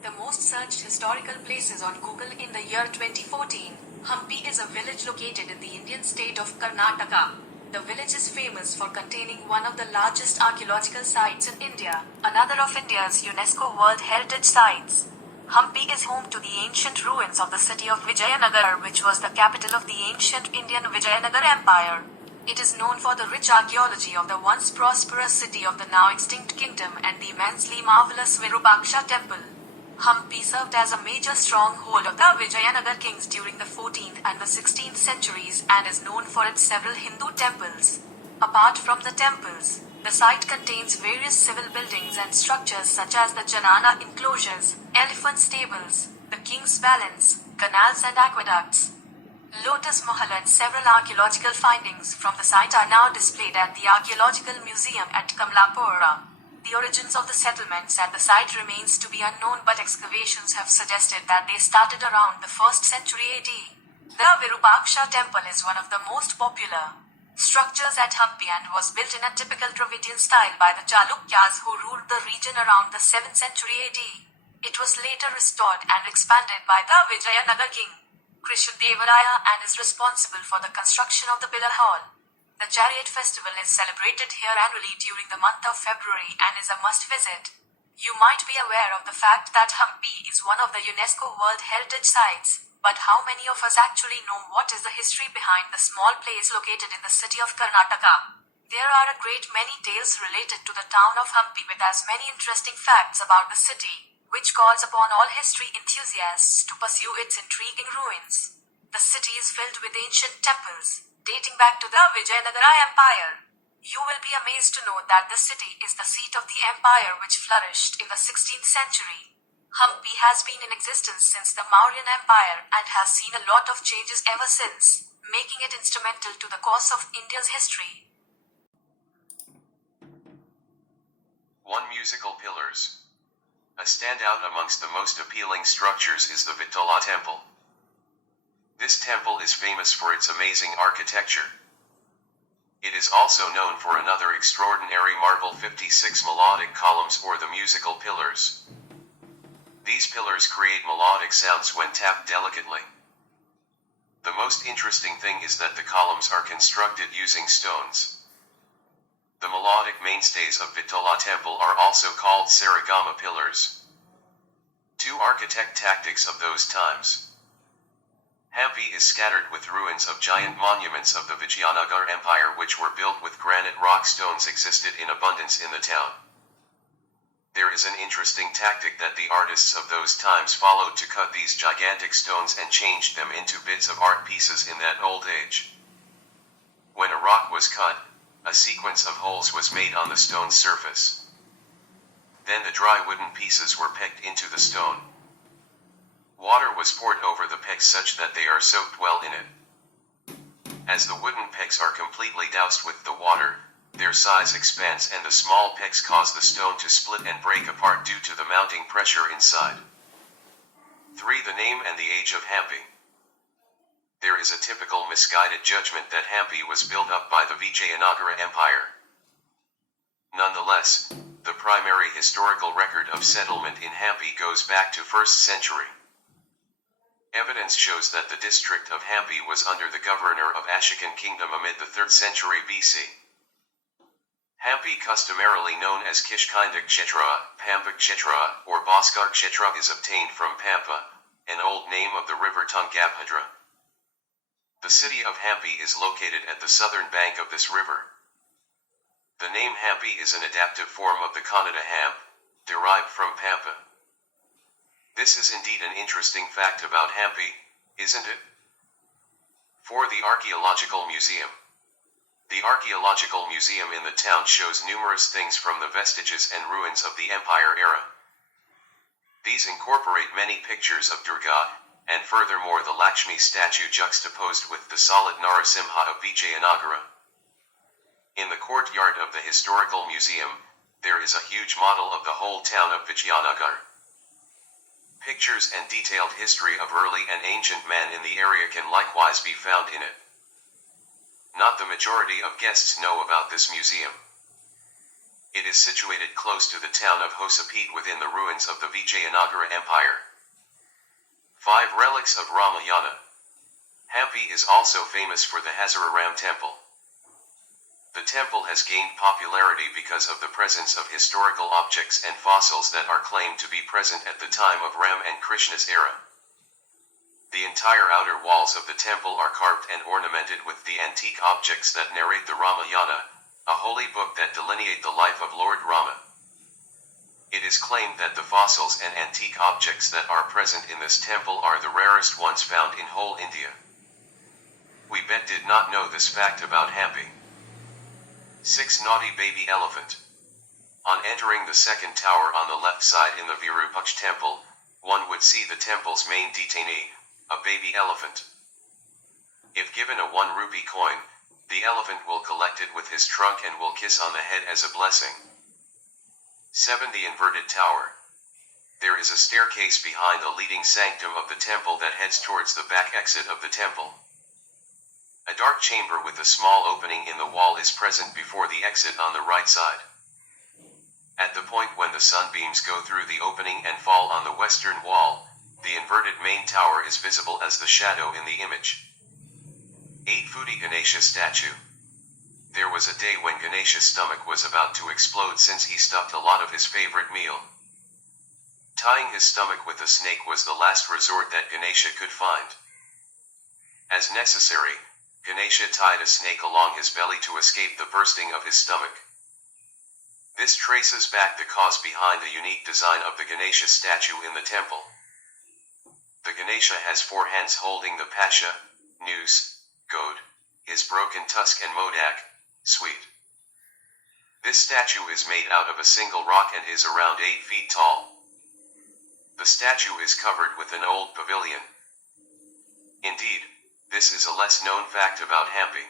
The most searched historical places on Google in the year 2014. Hampi is a village located in the Indian state of Karnataka. The village is famous for containing one of the largest archaeological sites in India, another of India's UNESCO World Heritage Sites. Hampi is home to the ancient ruins of the city of Vijayanagar, which was the capital of the ancient Indian Vijayanagar Empire. It is known for the rich archaeology of the once prosperous city of the now extinct kingdom and the immensely marvelous Virupaksha temple. Hampi served as a major stronghold of the Vijayanagar kings during the 14th and the 16th centuries and is known for its several Hindu temples. Apart from the temples, the site contains various civil buildings and structures such as the Janana enclosures, elephant stables, the king's palace, canals and aqueducts. Lotus Mahal and several archaeological findings from the site are now displayed at the Archaeological Museum at Kamalapura. The origins of the settlements at the site remains to be unknown, but excavations have suggested that they started around the 1st century AD. The Virupaksha temple is one of the most popular structures at Hampi and was built in a typical Dravidian style by the Chalukyas who ruled the region around the 7th century AD. It was later restored and expanded by the Vijayanagar king Krishnadevaraja and is responsible for the construction of the Pillar Hall. The Chariot Festival is celebrated here annually during the month of February and is a must visit. You might be aware of the fact that Hampi is one of the UNESCO World Heritage Sites, but how many of us actually know what is the history behind the small place located in the city of Karnataka? There are a great many tales related to the town of Hampi with as many interesting facts about the city, which calls upon all history enthusiasts to pursue its intriguing ruins. The city is filled with ancient temples, dating back to the Vijayanagara Empire. You will be amazed to know that the city is the seat of the empire which flourished in the 16th century. Hampi has been in existence since the Mauryan Empire and has seen a lot of changes ever since, making it instrumental to the course of India's history. One musical pillars. A standout amongst the most appealing structures is the Vitala temple. This temple is famous for its amazing architecture. It is also known for another extraordinary marble 56 melodic columns or the musical pillars. These pillars create melodic sounds when tapped delicately. The most interesting thing is that the columns are constructed using stones. The melodic mainstays of Vitala temple are also called Sarigama pillars. Two architect tactics of those times. Hampi is scattered with ruins of giant monuments of the Vijayanagar Empire which were built with granite rock stones existed in abundance in the town. There is an interesting tactic that the artists of those times followed to cut these gigantic stones and changed them into bits of art pieces in that old age. When a rock was cut, a sequence of holes was made on the stone's surface. Then the dry wooden pieces were pegged into the stone. Water was poured over the pegs such that they are soaked well in it. As the wooden pegs are completely doused with the water, their size expands and the small pegs cause the stone to split and break apart due to the mounting pressure inside. 3. The name and the age of Hampi. There is a typical misguided judgment that Hampi was built up by the Vijayanagara Empire. Nonetheless, the primary historical record of settlement in Hampi goes back to 1st century. Evidence shows that the district of Hampi was under the governor of Ashokan kingdom amid the 3rd century BC. Hampi, customarily known as Kishkinda Kshetra, Pampa Kshetra, or Bhaskar Kshetra, is obtained from Pampa, an old name of the river Tungabhadra. The city of Hampi is located at the southern bank of this river. The name Hampi is an adaptive form of the Kannada Hamp, derived from Pampa. This is indeed an interesting fact about Hampi, isn't it? 4. The Archaeological Museum. The Archaeological Museum in the town shows numerous things from the vestiges and ruins of the Empire era. These incorporate many pictures of Durga, and furthermore the Lakshmi statue juxtaposed with the solid Narasimha of Vijayanagara. In the courtyard of the Historical Museum, there is a huge model of the whole town of Vijayanagar. Pictures and detailed history of early and ancient man in the area can likewise be found in it. Not the majority of guests know about this museum. It is situated close to the town of Hosapete within the ruins of the Vijayanagara Empire. 5 Relics of Ramayana. Hampi is also famous for the Hazararam Temple. The temple has gained popularity because of the presence of historical objects and fossils that are claimed to be present at the time of Ram and Krishna's era. The entire outer walls of the temple are carved and ornamented with the antique objects that narrate the Ramayana, a holy book that delineate the life of Lord Rama. It is claimed that the fossils and antique objects that are present in this temple are the rarest ones found in whole India. We bet did not know this fact about Hampi. 6 Naughty Baby Elephant. On entering the second tower on the left side in the Virupaksh temple, one would see the temple's main detainee, a baby elephant. If given a 1 rupee coin, the elephant will collect it with his trunk and will kiss on the head as a blessing. 7 The Inverted Tower. There is a staircase behind the leading sanctum of the temple that heads towards the back exit of the temple. A dark chamber with a small opening in the wall is present before the exit on the right side. At the point when the sunbeams go through the opening and fall on the western wall, the inverted main tower is visible as the shadow in the image. 8 Foodie Ganesha Statue. There was a day when Ganesha's stomach was about to explode since he stuffed a lot of his favorite meal. Tying his stomach with a snake was the last resort that Ganesha could find. As necessary, Ganesha tied a snake along his belly to escape the bursting of his stomach. This traces back the cause behind the unique design of the Ganesha statue in the temple. The Ganesha has 4 hands holding the pasha, noose, goad, his broken tusk and modak, sweet. This statue is made out of a single rock and is around 8 feet tall. The statue is covered with an old pavilion. Indeed, this is a less known fact about Hampi.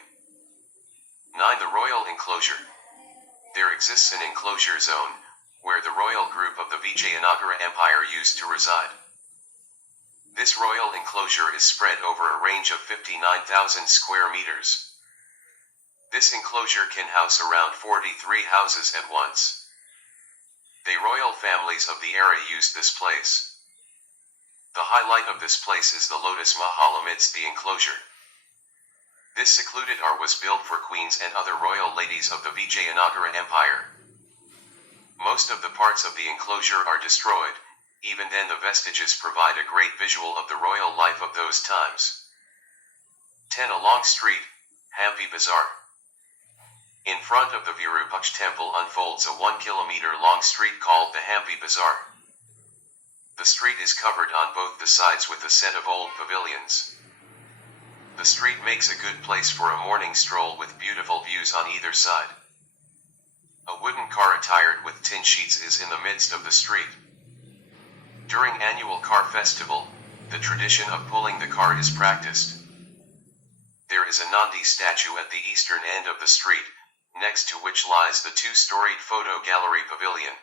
9 The Royal Enclosure. There exists an enclosure zone, where the royal group of the Vijayanagara Empire used to reside. This royal enclosure is spread over a range of 59,000 square meters. This enclosure can house around 43 houses at once. The royal families of the area used this place. The highlight of this place is the Lotus Mahal amidst the enclosure. This secluded area was built for queens and other royal ladies of the Vijayanagara Empire. Most of the parts of the enclosure are destroyed, even then the vestiges provide a great visual of the royal life of those times. 10 A long street, Hampi Bazaar. In front of the Virupaksh temple unfolds a 1 kilometer long street called the Hampi Bazaar. The street is covered on both the sides with a set of old pavilions. The street makes a good place for a morning stroll with beautiful views on either side. A wooden car attired with tin sheets is in the midst of the street. During annual car festival, the tradition of pulling the car is practiced. There is a Nandi statue at the eastern end of the street, next to which lies the 2-storied photo gallery pavilion.